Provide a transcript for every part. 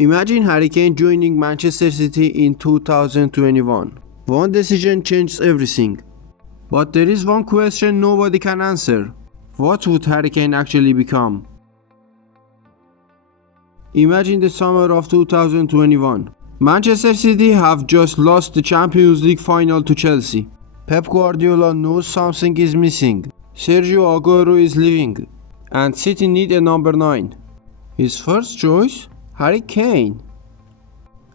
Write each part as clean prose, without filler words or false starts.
Imagine Harry Kane joining Manchester City in 2021. One decision changed everything. But there is one question nobody can answer. What would Harry Kane actually become? Imagine the summer of 2021. Manchester City have just lost the Champions League final to Chelsea. Pep Guardiola knows something is missing. Sergio Aguero is leaving. And City need a number 9. His first choice? Harry Kane.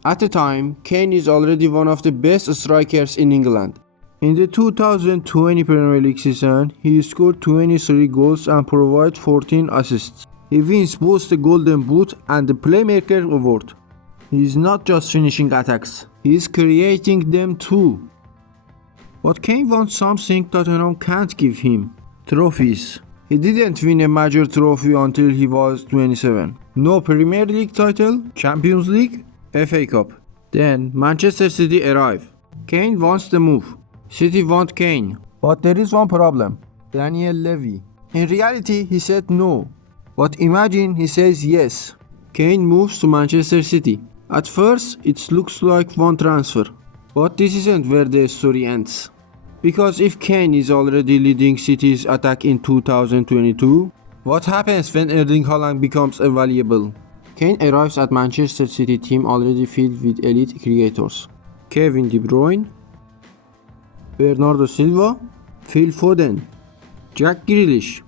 At the time, Kane is already one of the best strikers in England. In the 2020 Premier League season, he scored 23 goals and provided 14 assists. He wins both the Golden Boot and the Playmaker Award. He is not just finishing attacks, he is creating them too. But Kane wants something Tottenham can't give him: trophies. He didn't win a major trophy until he was 27. No Premier League title, Champions League, FA Cup. Then Manchester City arrive. Kane wants the move. City want Kane. But there is one problem: Daniel Levy. In reality, he said no. But imagine he says yes. Kane moves to Manchester City. At first, it looks like one transfer. But this isn't where the story ends. Because if Kane is already leading City's attack in 2022, what happens when Erling Haaland becomes available? Kane arrives at Manchester City team already filled with elite creators: Kevin De Bruyne, Bernardo Silva, Phil Foden, Jack Grealish.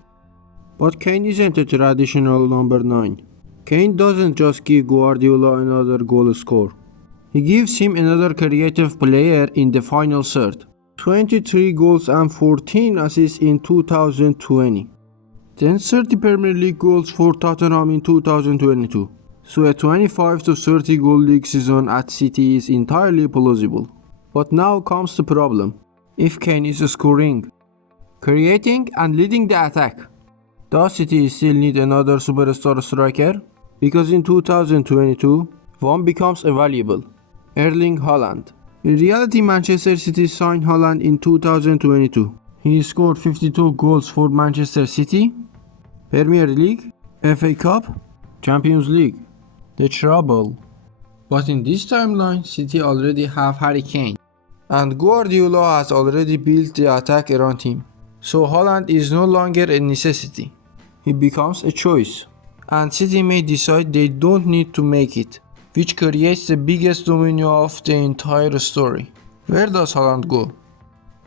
But Kane isn't a traditional number 9. Kane doesn't just give Guardiola another goal scorer. He gives him another creative player in the final third. 23 goals and 14 assists in 2020. Then 30 Premier League goals for Tottenham in 2022. So a 25 to 30 goal league season at City is entirely plausible. But now comes the problem. If Kane is scoring, creating and leading the attack, does City still need another superstar striker? Because in 2022, one becomes available: Erling Haaland. In reality, Manchester City signed Haaland in 2022. He scored 52 goals for Manchester City, Premier League, FA Cup, Champions League. The trouble. But in this timeline, City already have Harry Kane. And Guardiola has already built the attack around him. So Haaland is no longer a necessity. He becomes a choice. And City may decide they don't need to make it, which creates the biggest domino of the entire story. Where does Haaland go?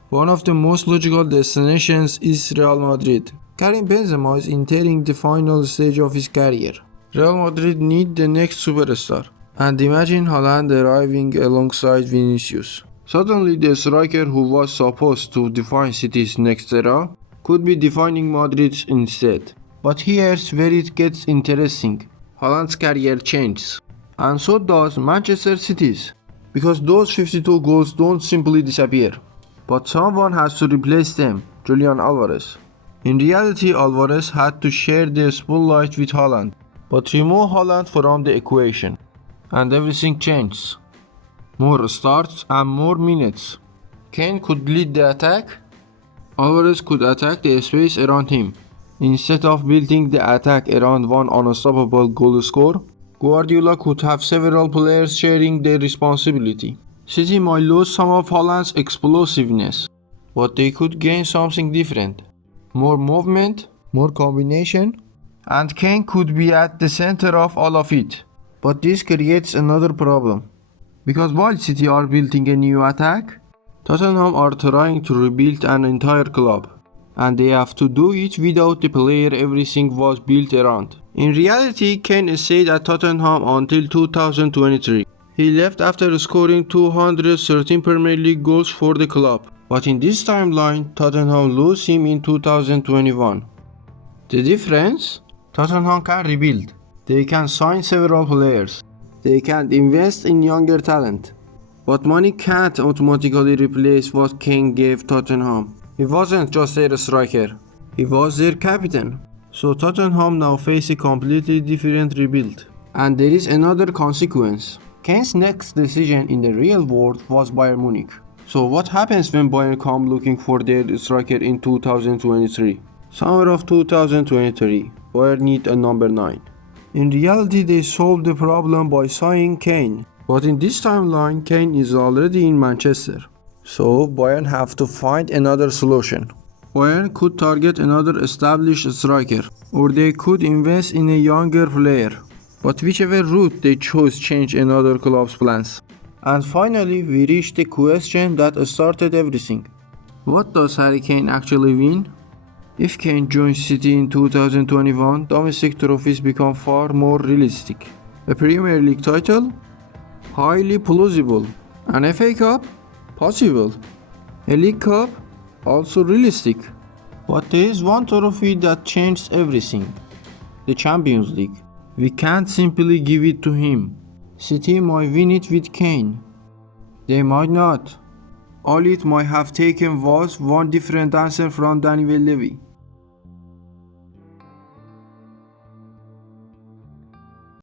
One of the most logical destinations is Real Madrid. Karim Benzema is entering the final stage of his career. Real Madrid need the next superstar. And imagine Haaland arriving alongside Vinicius. Suddenly the striker who was supposed to define City's next era could be defining Madrid's instead. But here's where it gets interesting. Haaland's career changes. And so does Manchester City's. Because those 52 goals don't simply disappear. But someone has to replace them: Julián Álvarez. In reality, Álvarez had to share the spotlight with Haaland. But remove Haaland from the equation, and everything changes. More starts and more minutes. Kane could lead the attack. Álvarez could attack the space around him. Instead of building the attack around one unstoppable goal scorer, Guardiola could have several players sharing their responsibility. City might lose some of Haaland's explosiveness, but they could gain something different. More movement, more combination, and Kane could be at the center of all of it. But this creates another problem. Because while City are building a new attack, Tottenham are trying to rebuild an entire club. And they have to do it without the player everything was built around. In reality, Kane stayed at Tottenham until 2023. He left after scoring 213 Premier League goals for the club. But in this timeline, Tottenham lose him in 2021. The difference? Tottenham can rebuild. They can sign several players. They can invest in younger talent. But money can't automatically replace what Kane gave Tottenham. He wasn't just their striker, he was their captain. So Tottenham now face a completely different rebuild. And there is another consequence. Kane's next decision in the real world was Bayern Munich. So what happens when Bayern come looking for their striker in 2023? Summer of 2023, Bayern need a number 9. In reality, they solved the problem by signing Kane. But in this timeline, Kane is already in Manchester. So Bayern have to find another solution. Bayern could target another established striker, or they could invest in a younger player. But whichever route they chose changed another club's plans. And finally, we reached the question that started everything. What does Harry Kane actually win? If Kane joins City in 2021, domestic trophies become far more realistic. A Premier League title? Highly plausible. An FA Cup? Possible. A League Cup? Also realistic. But there is one trophy that changed everything. The Champions League. We can't simply give it to him. City might win it with Kane. They might not. All it might have taken was one different answer from Daniel Levy.